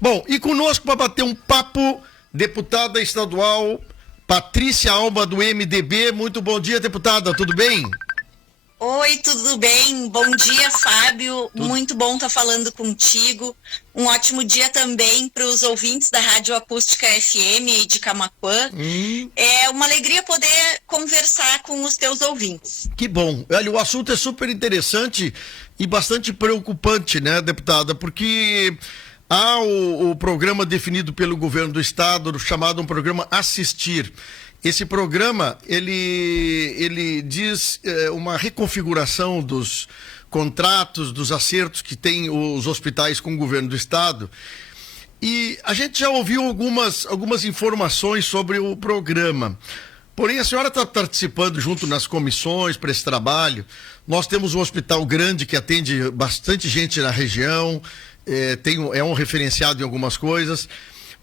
Bom, e conosco para bater um papo, deputada estadual Patrícia Alba, do MDB. Muito bom dia, deputada, tudo bem? Oi, tudo bem? Bom dia, Fábio. Muito bom estar falando contigo. Um ótimo dia também para os ouvintes da Rádio Acústica FM de Camaquã. É uma alegria poder conversar com os teus ouvintes. Que bom. Olha, o assunto é super interessante e bastante preocupante, né, deputada? Porque há o programa definido pelo governo do estado, chamado um programa Assistir. Esse programa, ele diz uma reconfiguração dos contratos, dos acertos que tem os hospitais com o governo do estado. E a gente já ouviu algumas informações sobre o programa. Porém, a senhora está participando junto nas comissões para esse trabalho. Nós temos um hospital grande que atende bastante gente na região, é um referenciado em algumas coisas.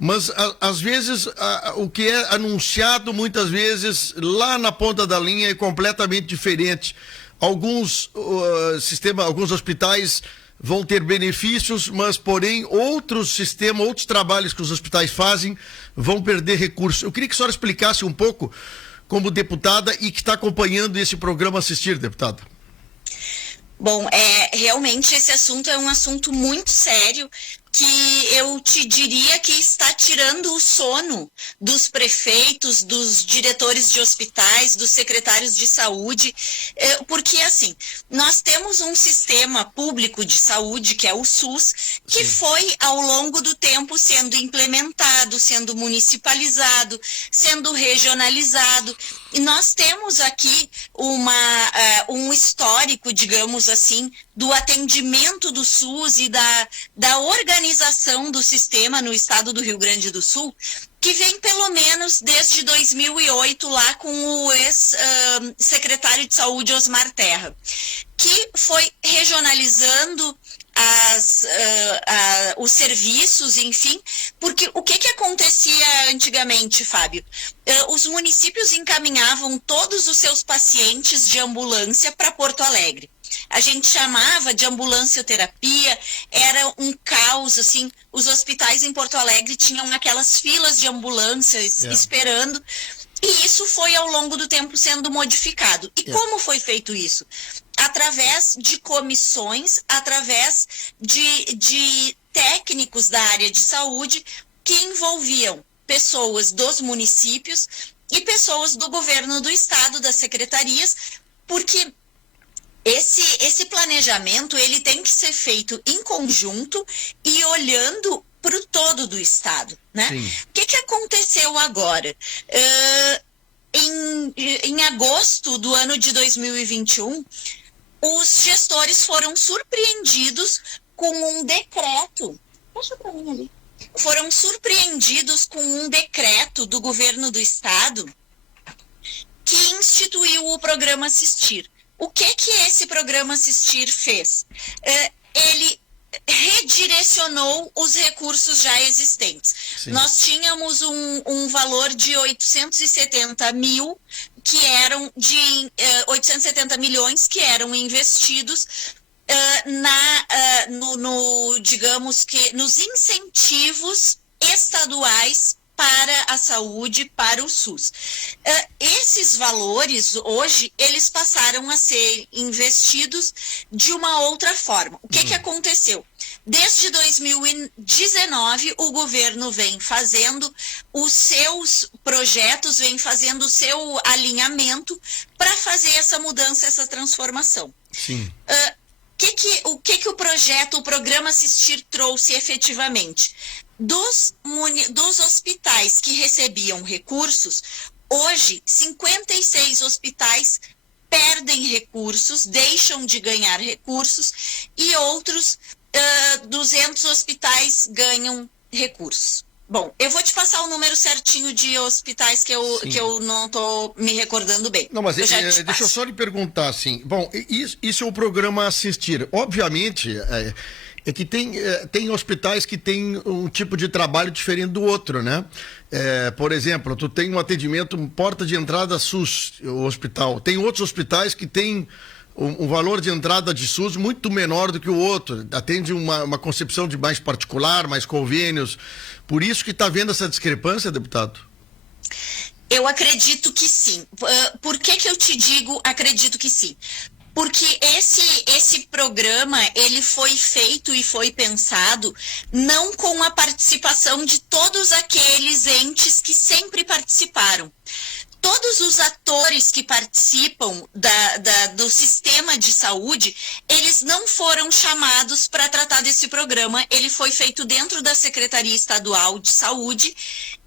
Mas, às vezes, o que é anunciado, muitas vezes, lá na ponta da linha é completamente diferente. Alguns hospitais vão ter benefícios, mas, porém, outros trabalhos que os hospitais fazem vão perder recursos. Eu queria que a senhora explicasse um pouco, como deputada e que está acompanhando esse programa Assistir, deputada. Bom, realmente esse assunto é um assunto muito sério, que eu te diria que está tirando o sono dos prefeitos, dos diretores de hospitais, dos secretários de saúde, porque assim, nós temos um sistema público de saúde, que é o SUS, que foi ao longo do tempo sendo implementado, sendo municipalizado, sendo regionalizado, e nós temos aqui um histórico, digamos assim, do atendimento do SUS e da organização do sistema no estado do Rio Grande do Sul, que vem pelo menos desde 2008 lá com o ex-secretário de Saúde, Osmar Terra, que foi regionalizando os serviços, enfim, porque o que acontecia antigamente, Fábio? Os municípios encaminhavam todos os seus pacientes de ambulância para Porto Alegre. A gente chamava de ambulancioterapia, era um caos, assim, os hospitais em Porto Alegre tinham aquelas filas de ambulâncias esperando, e isso foi ao longo do tempo sendo modificado. E como foi feito isso? Através de comissões, através de técnicos da área de saúde que envolviam pessoas dos municípios e pessoas do governo do estado, das secretarias, porque esse planejamento ele tem que ser feito em conjunto e olhando para o todo do estado, né? O que aconteceu agora? Em agosto do ano de 2021, os gestores foram surpreendidos com um decreto. Deixa para mim ali. Foram surpreendidos com um decreto do governo do estado que instituiu o programa Assistir. O que esse programa Assistir fez? Ele redirecionou os recursos já existentes. Sim. Nós tínhamos um valor de 870 milhões que eram investidos digamos que nos incentivos estaduais para a saúde, para o SUS. Esses valores, hoje, eles passaram a ser investidos de uma outra forma. O que aconteceu? Desde 2019, o governo vem fazendo os seus projetos, vem fazendo o seu alinhamento para fazer essa mudança, essa transformação. Sim. O que o programa Assistir trouxe efetivamente? Dos hospitais que recebiam recursos, hoje 56 hospitais perdem recursos, deixam de ganhar recursos e outros 200 hospitais ganham recursos. Bom, eu vou te passar o número certinho de hospitais que eu não estou me recordando bem. Não, mas deixa eu só lhe perguntar assim. Bom, isso é o programa Assistir. Obviamente, é que tem hospitais que têm um tipo de trabalho diferente do outro, né? Por exemplo, tu tem um atendimento, porta de entrada SUS, o hospital. Tem outros hospitais que têm um valor de entrada de SUS muito menor do que o outro, atende uma concepção de mais particular, mais convênios. Por isso que está havendo essa discrepância, deputado? Eu acredito que sim. Por que eu te digo acredito que sim? Porque esse programa, ele foi feito e foi pensado não com a participação de todos aqueles entes que sempre participaram. Todos os atores que participam do sistema de saúde, eles não foram chamados para tratar desse programa. Ele foi feito dentro da Secretaria Estadual de Saúde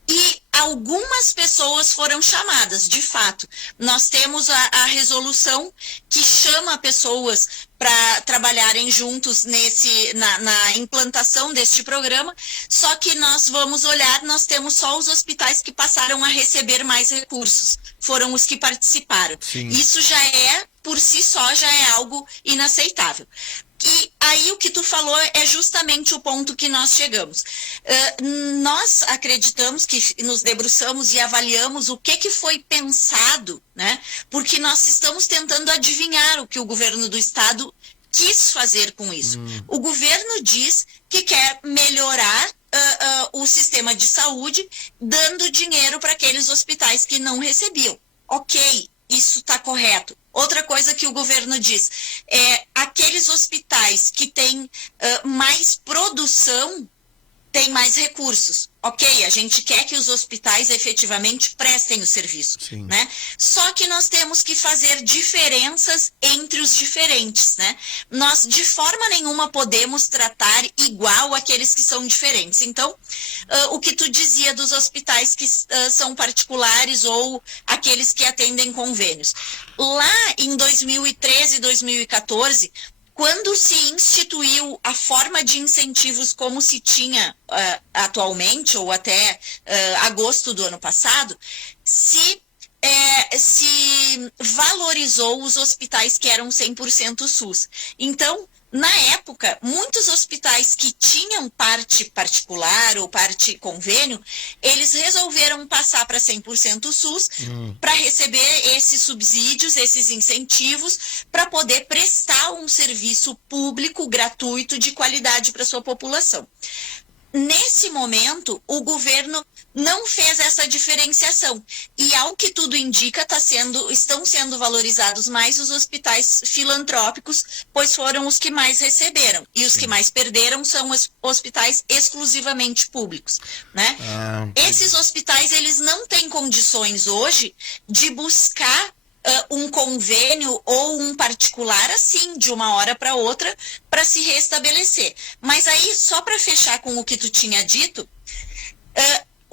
e algumas pessoas foram chamadas, de fato. Nós temos a resolução que chama pessoas para trabalharem juntos na implantação deste programa, só que nós vamos olhar, nós temos só os hospitais que passaram a receber mais recursos, foram os que participaram. Sim. Isso já é, por si só, já é algo inaceitável. E aí o que tu falou é justamente o ponto que nós chegamos. Nós acreditamos que nos debruçamos e avaliamos o que foi pensado, né? Porque nós estamos tentando adivinhar o que o governo do estado quis fazer com isso. O governo diz que quer melhorar o sistema de saúde, dando dinheiro para aqueles hospitais que não recebiam. Ok, isso está correto. Outra coisa que o governo diz é aqueles hospitais que têm mais produção têm mais recursos. Ok, a gente quer que os hospitais efetivamente prestem o serviço, né? Só que nós temos que fazer diferenças entre os diferentes, né? Nós de forma nenhuma podemos tratar igual aqueles que são diferentes. Então, o que tu dizia dos hospitais que são particulares ou aqueles que atendem convênios. Lá em 2013 e 2014, quando se instituiu a forma de incentivos como se tinha atualmente, ou até agosto do ano passado, se valorizou os hospitais que eram 100% SUS. Então, na época, muitos hospitais que tinham parte particular ou parte convênio, eles resolveram passar para 100% SUS para receber esses subsídios, esses incentivos, para poder prestar um serviço público gratuito de qualidade para sua população. Nesse momento, o governo não fez essa diferenciação. E, ao que tudo indica, estão sendo valorizados mais os hospitais filantrópicos, pois foram os que mais receberam. E os que mais perderam são os hospitais exclusivamente públicos, né? Esses hospitais, eles não têm condições hoje de buscar um convênio ou um particular assim, de uma hora para outra, para se restabelecer. Mas aí, só para fechar com o que tu tinha dito,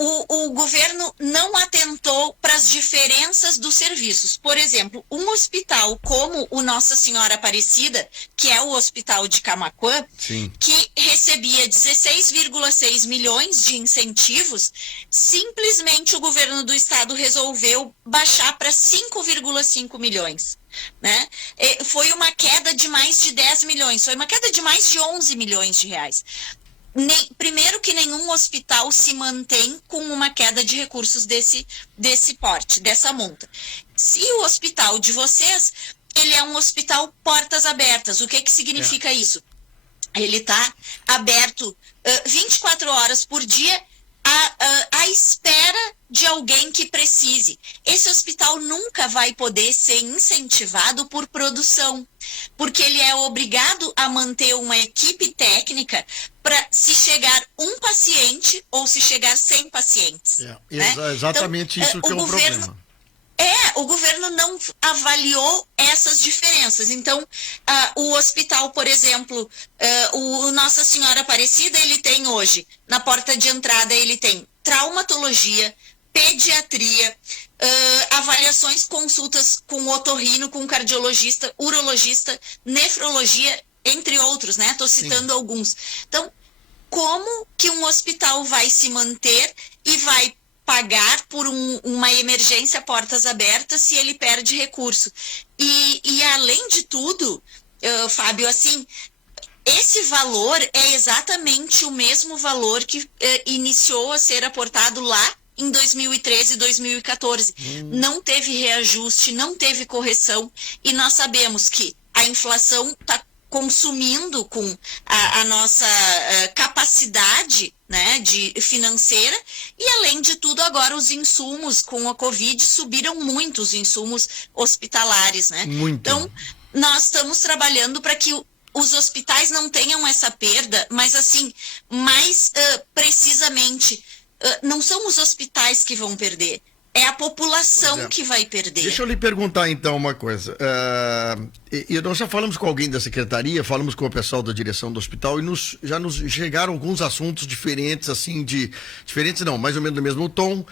o governo não atentou para as diferenças dos serviços. Por exemplo, um hospital como o Nossa Senhora Aparecida, que é o hospital de Camaquã, que recebia 16,6 milhões de incentivos, simplesmente o governo do estado resolveu baixar para 5,5 milhões. Né? Foi uma queda de mais de 10 milhões, foi uma queda de mais de 11 milhões de reais. Primeiro que nenhum hospital se mantém com uma queda de recursos desse porte, dessa monta. Se o hospital de vocês, ele é um hospital portas abertas, o que significa isso? Ele está aberto 24 horas por dia à espera de alguém que precise. Esse hospital nunca vai poder ser incentivado por produção, porque ele é obrigado a manter uma equipe técnica para se chegar um paciente ou se chegar 100 pacientes. Né? Exatamente então, isso que é o problema. O governo não avaliou essas diferenças. Então, o hospital, por exemplo, o Nossa Senhora Aparecida, ele tem hoje, na porta de entrada, ele tem traumatologia, pediatria, avaliações, consultas com otorrino, com cardiologista, urologista, nefrologia, entre outros, né? Estou citando alguns. Então, como que um hospital vai se manter e vai pagar por uma emergência portas abertas se ele perde recurso? E além de tudo, Fábio, assim, esse valor é exatamente o mesmo valor que iniciou a ser aportado lá em 2013 e 2014. Não teve reajuste, não teve correção, e nós sabemos que a inflação está consumindo com a nossa capacidade, né, financeira, e além de tudo agora os insumos com a Covid subiram muito, os insumos hospitalares, né? Muito. Então nós estamos trabalhando para que os hospitais não tenham essa perda, mas assim, mais precisamente, não são os hospitais que vão perder, é a população que vai perder. Deixa eu lhe perguntar então uma coisa. Nós já falamos com alguém da secretaria, falamos com o pessoal da direção do hospital e já nos chegaram alguns assuntos diferentes, assim, diferentes não, mais ou menos do mesmo tom.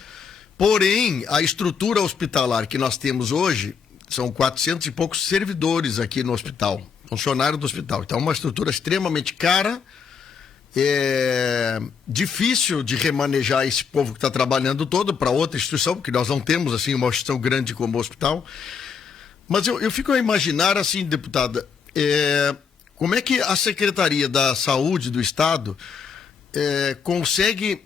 Porém, a estrutura hospitalar que nós temos hoje, são 400 e poucos servidores aqui no hospital, funcionários do hospital. Então, é uma estrutura extremamente cara, difícil de remanejar esse povo que está trabalhando todo para outra instituição, porque nós não temos assim uma instituição grande como o hospital. Mas eu fico a imaginar assim, deputada, como é que a Secretaria da Saúde do Estado consegue,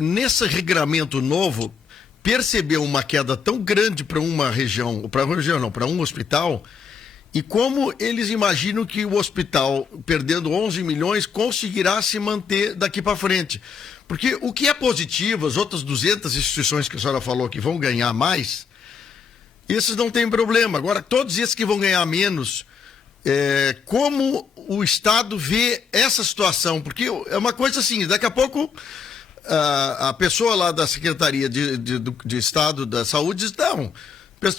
nesse regramento novo, perceber uma queda tão grande para uma região, para um hospital. E como eles imaginam que o hospital, perdendo 11 milhões, conseguirá se manter daqui para frente? Porque o que é positivo, as outras 200 instituições que a senhora falou que vão ganhar mais, esses não tem problema. Agora, todos esses que vão ganhar menos, como o Estado vê essa situação? Porque é uma coisa assim, daqui a pouco a pessoa lá da Secretaria de Estado da Saúde diz, não,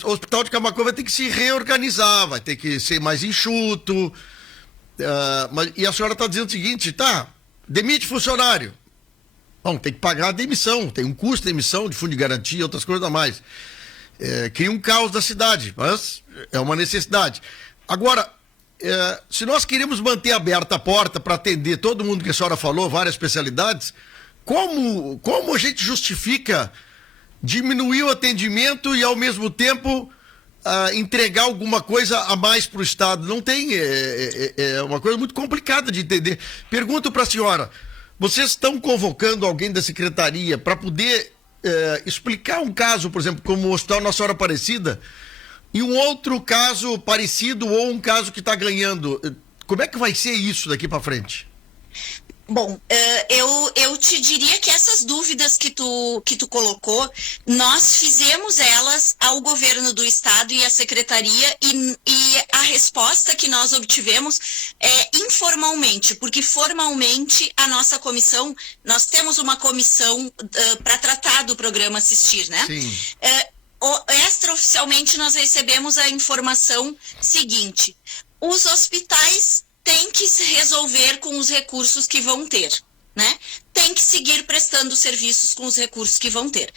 o Hospital de Camaquã vai ter que se reorganizar, vai ter que ser mais enxuto. E a senhora está dizendo o seguinte, demite funcionário. Bom, tem que pagar a demissão, tem um custo de demissão, de fundo de garantia e outras coisas a mais. Cria um caos da cidade, mas é uma necessidade. Agora, se nós queremos manter aberta a porta para atender todo mundo que a senhora falou, várias especialidades, como a gente justifica diminuir o atendimento e, ao mesmo tempo, entregar alguma coisa a mais para o Estado? Não tem, é uma coisa muito complicada de entender. Pergunto para a senhora, vocês estão convocando alguém da Secretaria para poder explicar um caso, por exemplo, como o Hospital Nossa Senhora Aparecida, e um outro caso parecido ou um caso que está ganhando? Como é que vai ser isso daqui para frente? Bom, eu te diria que essas dúvidas que tu colocou, nós fizemos elas ao governo do estado e à secretaria, e a resposta que nós obtivemos é informalmente, porque formalmente a nossa comissão, nós temos uma comissão para tratar do programa Assistir, né? Sim. Extraoficialmente nós recebemos a informação seguinte: os hospitais tem que se resolver com os recursos que vão ter, né? Tem que seguir prestando serviços com os recursos que vão ter.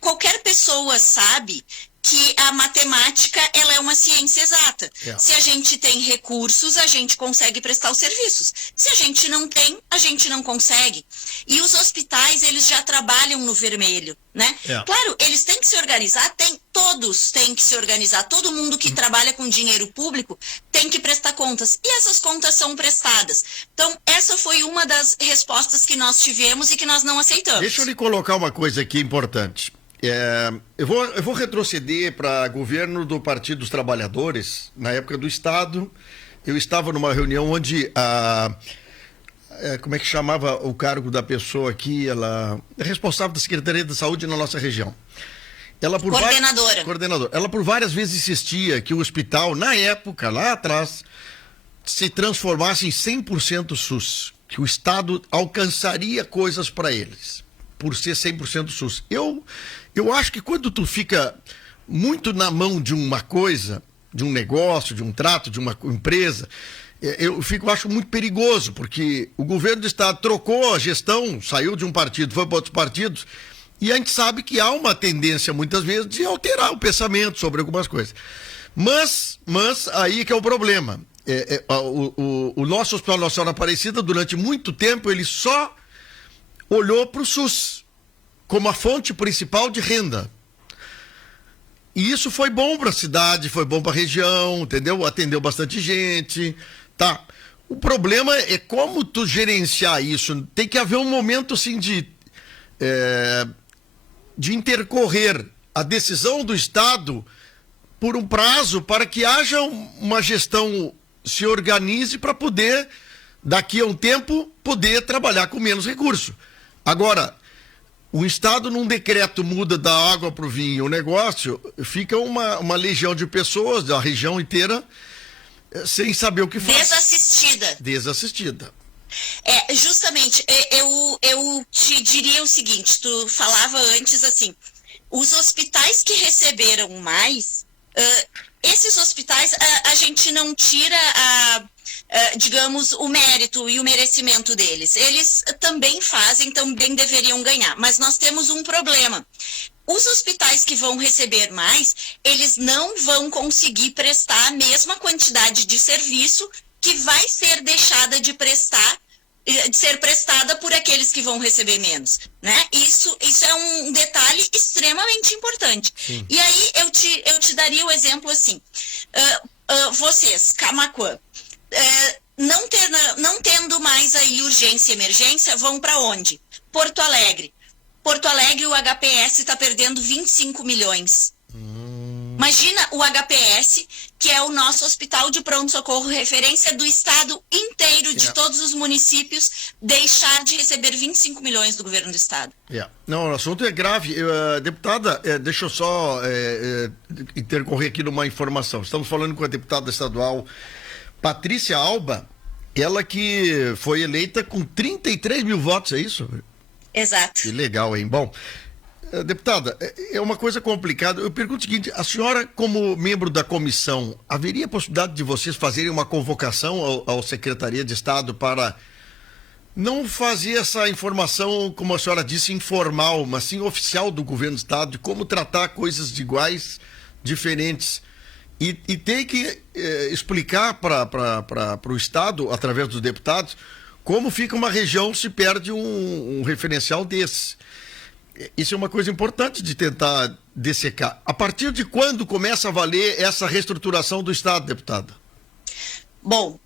Qualquer pessoa sabe que a matemática, ela é uma ciência exata. Se a gente tem recursos, a gente consegue prestar os serviços. Se a gente não tem, a gente não consegue. E os hospitais, eles já trabalham no vermelho, né? Claro, eles têm que se organizar, todos têm que se organizar. Todo mundo que trabalha com dinheiro público tem que prestar contas. E essas contas são prestadas. Então, essa foi uma das respostas que nós tivemos e que nós não aceitamos. Deixa eu lhe colocar uma coisa aqui importante. Eu vou retroceder para governo do Partido dos Trabalhadores. Na época do Estado, eu estava numa reunião onde como é que chamava o cargo da pessoa aqui? Ela é responsável da Secretaria da Saúde na nossa região. Coordenadora. Coordenadora. Ela por várias vezes insistia que o hospital, na época, lá atrás, se transformasse em 100% SUS. Que o Estado alcançaria coisas para eles, por ser 100% SUS. Eu acho que quando tu fica muito na mão de uma coisa, de um negócio, de um trato, de uma empresa, acho muito perigoso, porque o governo do Estado trocou a gestão, saiu de um partido, foi para outros partidos, e a gente sabe que há uma tendência, muitas vezes, de alterar o pensamento sobre algumas coisas. Mas aí que é o problema. O nosso Hospital Nossa Senhora Aparecida, durante muito tempo, ele só olhou para o SUS como a fonte principal de renda. E isso foi bom para a cidade, foi bom para a região, entendeu? Atendeu bastante gente, tá? O problema é como tu gerenciar isso. Tem que haver um momento, assim, de intercorrer a decisão do Estado por um prazo para que haja uma gestão, se organize para poder, daqui a um tempo, poder trabalhar com menos recurso. Agora, o Estado, num decreto, muda da água para o vinho, o negócio, fica uma legião de pessoas da região inteira sem saber o que faz. Desassistida. Justamente, eu te diria o seguinte, tu falava antes assim, os hospitais que receberam mais, esses hospitais, a gente não tira digamos, o mérito e o merecimento deles. Eles também fazem, também deveriam ganhar. Mas nós temos um problema. Os hospitais que vão receber mais, eles não vão conseguir prestar a mesma quantidade de serviço que vai ser deixada de ser prestada por aqueles que vão receber menos, né? Isso é um detalhe extremamente importante. Sim. E aí eu te daria o exemplo assim, vocês, Camaquã, não tendo mais aí urgência e emergência, vão para onde? Porto Alegre. Porto Alegre, o HPS está perdendo 25 milhões. Imagina o HPS, que é o nosso hospital de pronto-socorro referência do estado inteiro, de todos os municípios, deixar de receber 25 milhões do governo do estado. Não, o assunto é grave. Deputada, deixa eu só intercorrer aqui numa informação. Estamos falando com a deputada estadual Patrícia Alba, ela que foi eleita com 33 mil votos, é isso? Exato. Que legal, hein? Bom, deputada, é uma coisa complicada. Eu pergunto o seguinte, a senhora, como membro da comissão, haveria possibilidade de vocês fazerem uma convocação ao Secretaria de Estado para não fazer essa informação, como a senhora disse, informal, mas sim oficial do governo do Estado, de como tratar coisas iguais, diferentes, e ter que explicar para o Estado, através dos deputados, como fica uma região se perde um referencial desse. Isso é uma coisa importante de tentar dessecar. A partir de quando começa a valer essa reestruturação do Estado, deputada? Bom,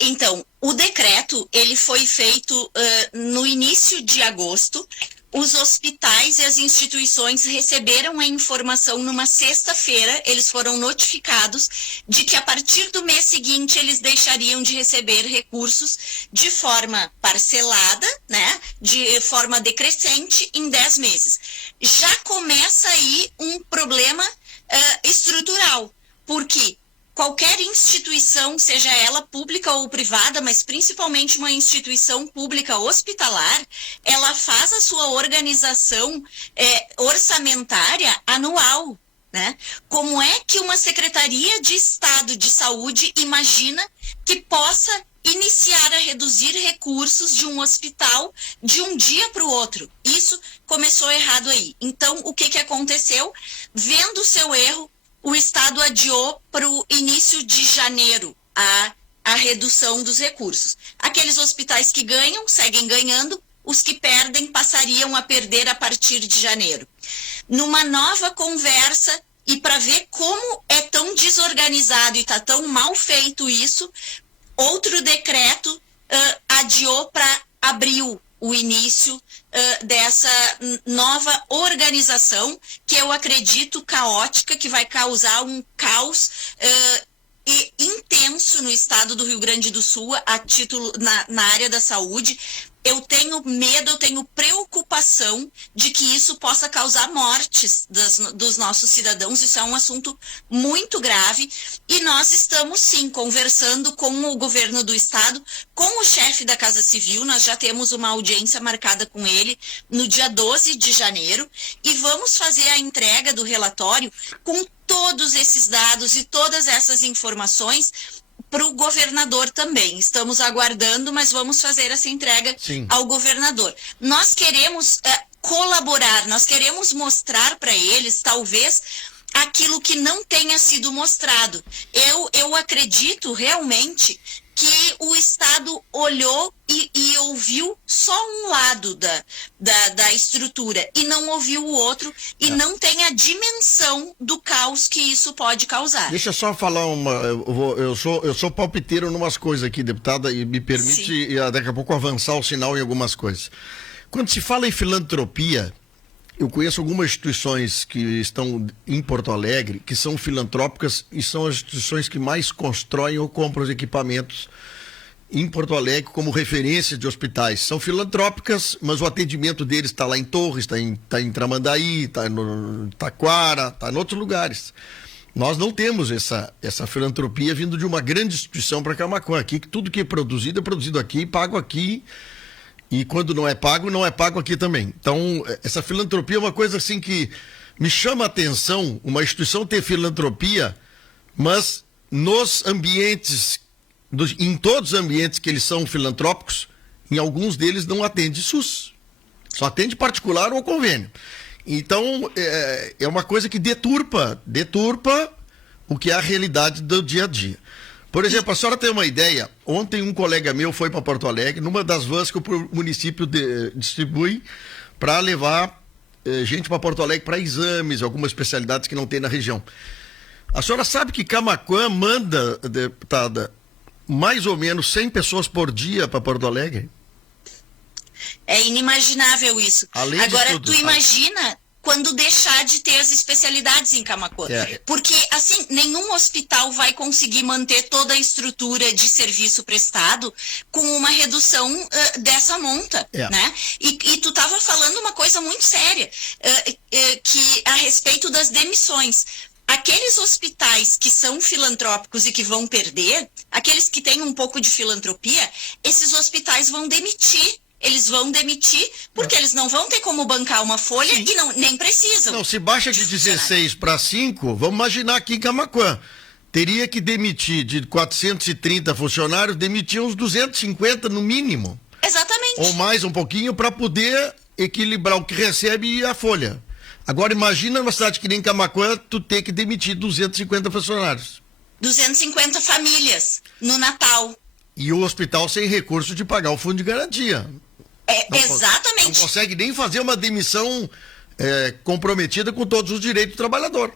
então, o decreto ele foi feito no início de agosto. Os hospitais e as instituições receberam a informação numa sexta-feira, eles foram notificados de que a partir do mês seguinte eles deixariam de receber recursos de forma parcelada, né, de forma decrescente em 10 meses. Já começa aí um problema estrutural, porque qualquer instituição, seja ela pública ou privada, mas principalmente uma instituição pública hospitalar, ela faz a sua organização orçamentária anual, né? Como é que uma Secretaria de Estado de Saúde imagina que possa iniciar a reduzir recursos de um hospital de um dia para o outro? Isso começou errado aí. Então, o que aconteceu? Vendo o seu erro, o Estado adiou para o início de janeiro a redução dos recursos. Aqueles hospitais que ganham, seguem ganhando, os que perdem passariam a perder a partir de janeiro. Numa nova conversa, e para ver como é tão desorganizado e está tão mal feito isso, outro decreto adiou para abril o início dessa nova organização, que eu acredito caótica, que vai causar um caos intenso no estado do Rio Grande do Sul, na área da saúde. Eu tenho medo, eu tenho preocupação de que isso possa causar mortes dos nossos cidadãos. Isso é um assunto muito grave e nós estamos, sim, conversando com o governo do estado, com o chefe da Casa Civil. Nós já temos uma audiência marcada com ele no dia 12 de janeiro e vamos fazer a entrega do relatório com todos esses dados e todas essas informações para o governador também. Estamos aguardando, mas vamos fazer essa entrega ao governador. Nós queremos colaborar, nós queremos mostrar para eles, talvez, aquilo que não tenha sido mostrado. Eu acredito realmente que o Estado olhou e ouviu só um lado da estrutura e não ouviu o outro e não tem a dimensão do caos que isso pode causar. Deixa eu só falar eu sou palpiteiro em umas coisas aqui, deputada, e me permite daqui a pouco avançar o sinal em algumas coisas. Quando se fala em filantropia, Eu conheço algumas instituições que estão em Porto Alegre, que são filantrópicas e são as instituições que mais constroem ou compram os equipamentos em Porto Alegre como referência de hospitais. São filantrópicas, mas o atendimento deles está lá em Torres, está em Tramandaí, está no Taquara, está em outros lugares. Nós não temos essa filantropia vindo de uma grande instituição para Camaquã. Aqui, tudo que é produzido aqui, pago aqui. E quando não é pago aqui também. Então, essa filantropia é uma coisa assim que me chama a atenção, uma instituição ter filantropia, mas nos ambientes, em todos os ambientes que eles são filantrópicos, em alguns deles não atende SUS. Só atende particular ou convênio. Então, é uma coisa que deturpa o que é a realidade do dia a dia. Por exemplo, a senhora tem uma ideia, ontem um colega meu foi para Porto Alegre, numa das vans que o município distribui para levar gente para Porto Alegre para exames, algumas especialidades que não tem na região. A senhora sabe que Camaquã manda, deputada, mais ou menos 100 pessoas por dia para Porto Alegre? É inimaginável isso. Além Agora, tu imagina quando deixar de ter as especialidades em Camaquã. Porque, assim, nenhum hospital vai conseguir manter toda a estrutura de serviço prestado com uma redução dessa monta, né? E tu estava falando uma coisa muito séria, que a respeito das demissões. Aqueles hospitais que são filantrópicos e que vão perder, aqueles que têm um pouco de filantropia, esses hospitais vão demitir. Eles vão demitir porque eles não vão ter como bancar uma folha. Sim. E nem precisam. Não, se baixa de 16 para 5, vamos imaginar aqui em Camaquã. Teria que demitir de 430 funcionários, demitir uns 250 no mínimo. Exatamente. Ou mais um pouquinho para poder equilibrar o que recebe e a folha. Agora imagina numa cidade que nem Camaquã, tu ter que demitir 250 funcionários. 250 famílias no Natal. E o hospital sem recurso de pagar o fundo de garantia. Exatamente. Não consegue nem fazer uma demissão comprometida com todos os direitos do trabalhador.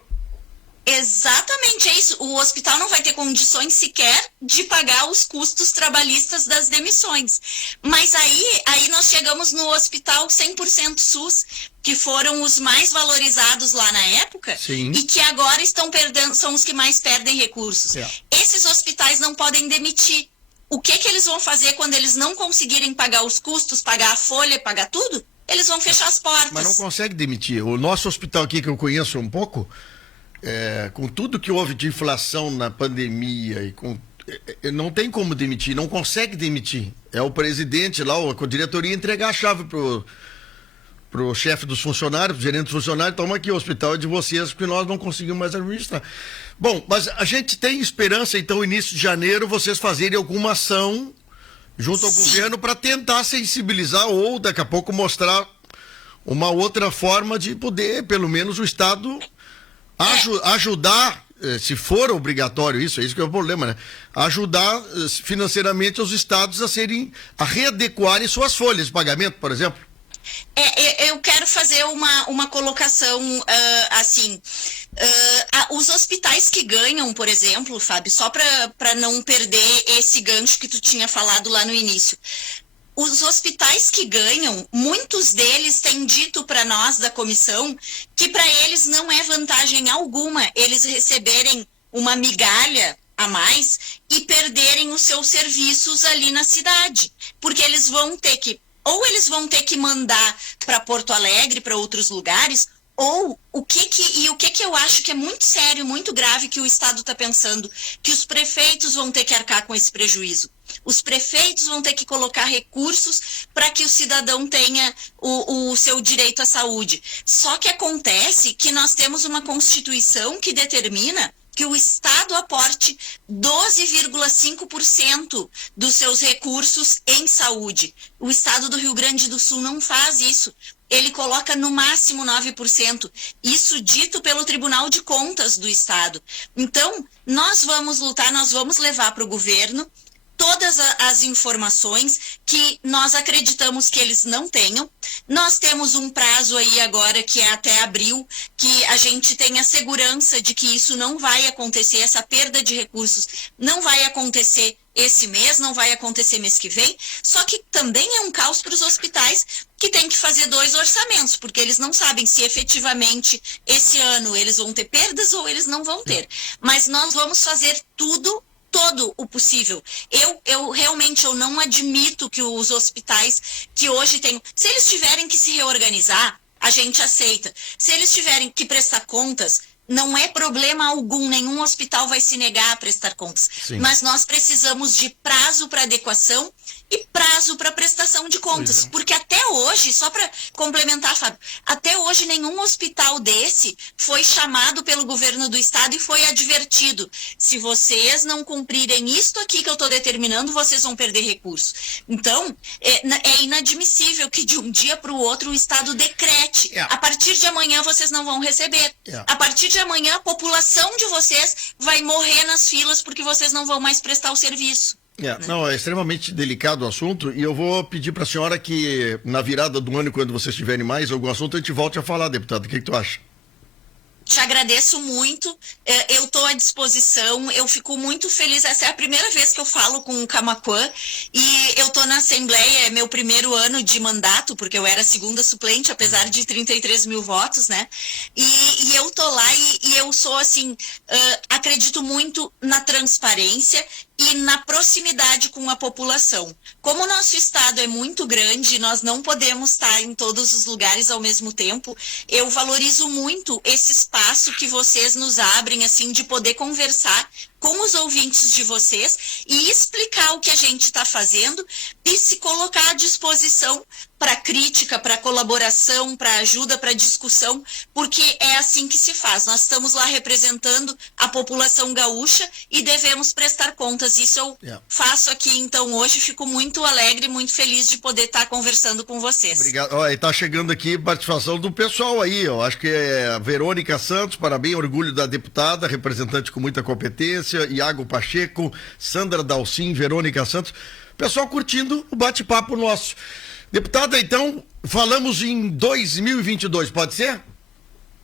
Exatamente, é isso. O hospital não vai ter condições sequer de pagar os custos trabalhistas das demissões. Mas aí nós chegamos no hospital 100% SUS, que foram os mais valorizados lá na época. Sim. E que agora estão perdendo, são os que mais perdem recursos. Esses hospitais não podem demitir. O que eles vão fazer quando eles não conseguirem pagar os custos, pagar a folha, pagar tudo? Eles vão fechar as portas. Mas não consegue demitir. O nosso hospital aqui, que eu conheço um pouco, com tudo que houve de inflação na pandemia, não tem como demitir, não consegue demitir. É o presidente lá, a diretoria entregar a chave pro chefe dos funcionários, pro gerente dos funcionários, toma aqui, o hospital é de vocês, porque nós não conseguimos mais administrar. Bom, mas a gente tem esperança, então, início de janeiro, vocês fazerem alguma ação junto ao governo para tentar sensibilizar ou, daqui a pouco, mostrar uma outra forma de poder, pelo menos, o Estado ajudar, se for obrigatório isso que é o problema, né? Ajudar financeiramente os estados a readequarem suas folhas de pagamento, por exemplo. Eu quero fazer uma colocação assim. Os hospitais que ganham, por exemplo, Fábio, só para não perder esse gancho que tu tinha falado lá no início. Os hospitais que ganham, muitos deles têm dito para nós da comissão que para eles não é vantagem alguma eles receberem uma migalha a mais e perderem os seus serviços ali na cidade, porque eles vão ter que mandar para Porto Alegre, para outros lugares, ou o que eu acho que é muito sério, muito grave que o Estado está pensando, que os prefeitos vão ter que arcar com esse prejuízo. Os prefeitos vão ter que colocar recursos para que o cidadão tenha o seu direito à saúde. Só que acontece que nós temos uma Constituição que determina que o Estado aporte 12,5% dos seus recursos em saúde. O Estado do Rio Grande do Sul não faz isso. Ele coloca no máximo 9%. Isso dito pelo Tribunal de Contas do Estado. Então, nós vamos lutar, nós vamos levar para o governo todas as informações que nós acreditamos que eles não tenham. Nós temos um prazo aí agora que é até abril, que a gente tenha segurança de que isso não vai acontecer, essa perda de recursos não vai acontecer esse mês, não vai acontecer mês que vem, só que também é um caos para os hospitais que têm que fazer 2 orçamentos, porque eles não sabem se efetivamente esse ano eles vão ter perdas ou eles não vão ter. Mas nós vamos fazer todo o possível. Eu realmente não admito que os hospitais que hoje têm... Se eles tiverem que se reorganizar, a gente aceita. Se eles tiverem que prestar contas, não é problema algum, nenhum hospital vai se negar a prestar contas. Sim. Mas nós precisamos de prazo para adequação e prazo para prestação de contas. Porque até hoje, só para complementar, Fábio, até hoje nenhum hospital desse foi chamado pelo governo do estado e foi advertido. Se vocês não cumprirem isto aqui que eu estou determinando, vocês vão perder recursos. Então, é inadmissível que de um dia para o outro o estado decrete. A partir de amanhã vocês não vão receber. A partir de amanhã a população de vocês vai morrer nas filas porque vocês não vão mais prestar o serviço. Não, é extremamente delicado o assunto e eu vou pedir para a senhora que na virada do ano, quando vocês tiverem mais algum assunto, a gente volte a falar, deputado. O que tu acha? Te agradeço muito, eu estou à disposição, eu fico muito feliz, essa é a primeira vez que eu falo com o Camaquã e eu estou na Assembleia, é meu primeiro ano de mandato, porque eu era segunda suplente, apesar de 33 mil votos, né? E eu estou lá e eu sou assim, acredito muito na transparência e na proximidade com a população. Como o nosso estado é muito grande, nós não podemos estar em todos os lugares ao mesmo tempo, eu valorizo muito esse espaço que vocês nos abrem, assim, de poder conversar com os ouvintes de vocês e explicar o que a gente está fazendo e se colocar à disposição para crítica, para colaboração, para ajuda, para discussão, porque é assim que se faz. Nós estamos lá representando a população gaúcha e devemos prestar contas. Isso eu faço aqui, então, hoje. Fico muito alegre, muito feliz de poder estar conversando com vocês. Obrigado. Olha, está chegando aqui participação do pessoal aí, ó. Acho que é a Verônica Santos, parabéns, orgulho da deputada, representante com muita competência, Iago Pacheco, Sandra Dalcin, Verônica Santos. Pessoal curtindo o bate-papo nosso. Deputada, então, falamos em 2022, pode ser?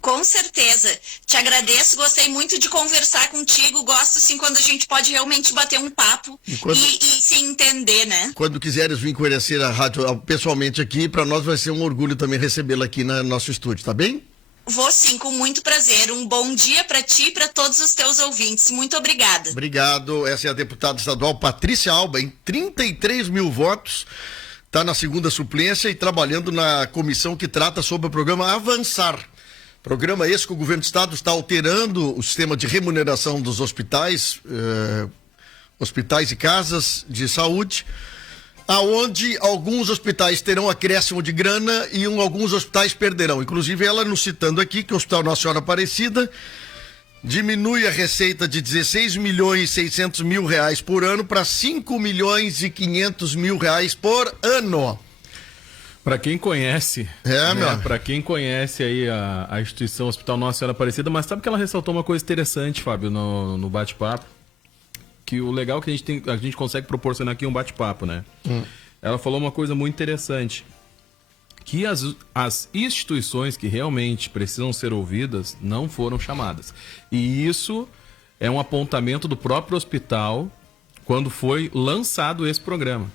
Com certeza. Te agradeço, gostei muito de conversar contigo, gosto assim quando a gente pode realmente bater um papo e se entender, né? Quando quiseres vir conhecer a rádio pessoalmente aqui, para nós vai ser um orgulho também recebê-la aqui no nosso estúdio, tá bem? Vou sim, com muito prazer. Um bom dia para ti e para todos os teus ouvintes. Muito obrigada. Obrigado. Essa é a deputada estadual Patrícia Alba, em 33 mil votos. Está na segunda suplência e trabalhando na comissão que trata sobre o programa Avançar. Programa esse que o governo do estado está alterando o sistema de remuneração dos hospitais, hospitais e casas de saúde, aonde alguns hospitais terão acréscimo de grana e alguns hospitais perderão. Inclusive ela nos citando aqui que o Hospital Nossa Senhora Aparecida diminui a receita de 16 milhões e 600 mil reais por ano para 5 milhões e 500 mil reais por ano. Para quem conhece, para quem conhece aí a instituição Hospital Nossa Senhora Aparecida, mas sabe que ela ressaltou uma coisa interessante, Fábio, no bate-papo, que o legal que a gente consegue proporcionar aqui um bate-papo, né? Ela falou uma coisa muito interessante, que as instituições que realmente precisam ser ouvidas não foram chamadas. E isso é um apontamento do próprio hospital quando foi lançado esse programa.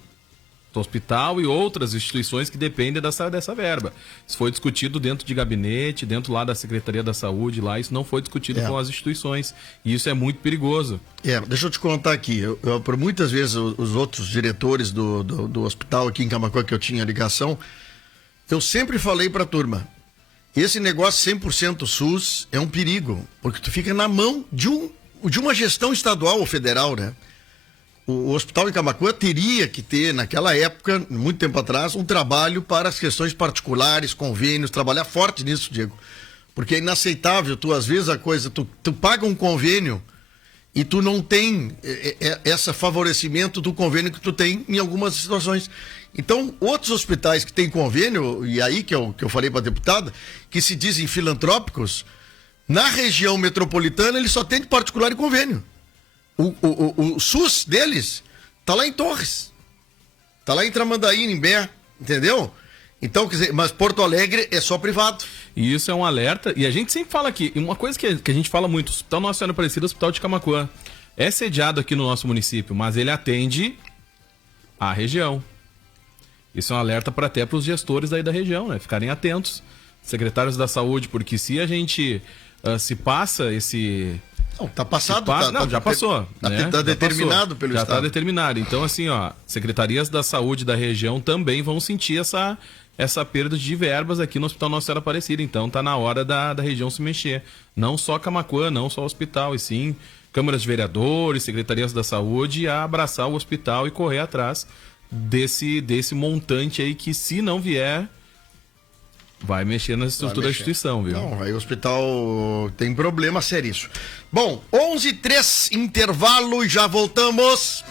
Do hospital e outras instituições que dependem dessa verba. Isso foi discutido dentro de gabinete, dentro lá da Secretaria da Saúde, lá isso não foi discutido com as instituições. E isso é muito perigoso. Deixa eu te contar aqui, por muitas vezes os outros diretores do hospital aqui em Camaquã que eu tinha ligação, eu sempre falei pra turma, esse negócio 100% SUS é um perigo, porque tu fica na mão de uma gestão estadual ou federal, né? O hospital em Camaquã teria que ter, naquela época, muito tempo atrás, um trabalho para as questões particulares, convênios, trabalhar forte nisso, Diego. Porque é inaceitável, às vezes tu paga um convênio e tu não tem esse favorecimento do convênio que tu tem em algumas situações. Então, outros hospitais que têm convênio, e aí que eu falei para a deputada, que se dizem filantrópicos, na região metropolitana eles só têm de particular e convênio. O SUS deles tá lá em Torres, tá lá em Tramandaí, em Imbé, entendeu? Então, quer dizer, mas Porto Alegre é só privado. E isso é um alerta, e a gente sempre fala aqui, uma coisa que a gente fala muito, Hospital Nossa Senhora Aparecida, Hospital de Camaquã, é sediado aqui no nosso município, mas ele atende a região. Isso é um alerta até para os gestores aí da região, né? Ficarem atentos, secretários da saúde, porque se a gente se passa esse... Não, tá passado. Já passou. Tá determinado pelo Estado. Já tá determinado. Então, assim, secretarias da saúde da região também vão sentir essa perda de verbas aqui no Hospital Nossa Senhora Aparecida. Então, tá na hora da região se mexer. Não só Camaquã, não só o hospital, e sim câmaras de vereadores, secretarias da saúde, a abraçar o hospital e correr atrás desse montante aí que, se não vier, vai mexer na estrutura da instituição, viu? Não, aí o hospital tem problema sério isso. Bom, 11:03, intervalo e já voltamos.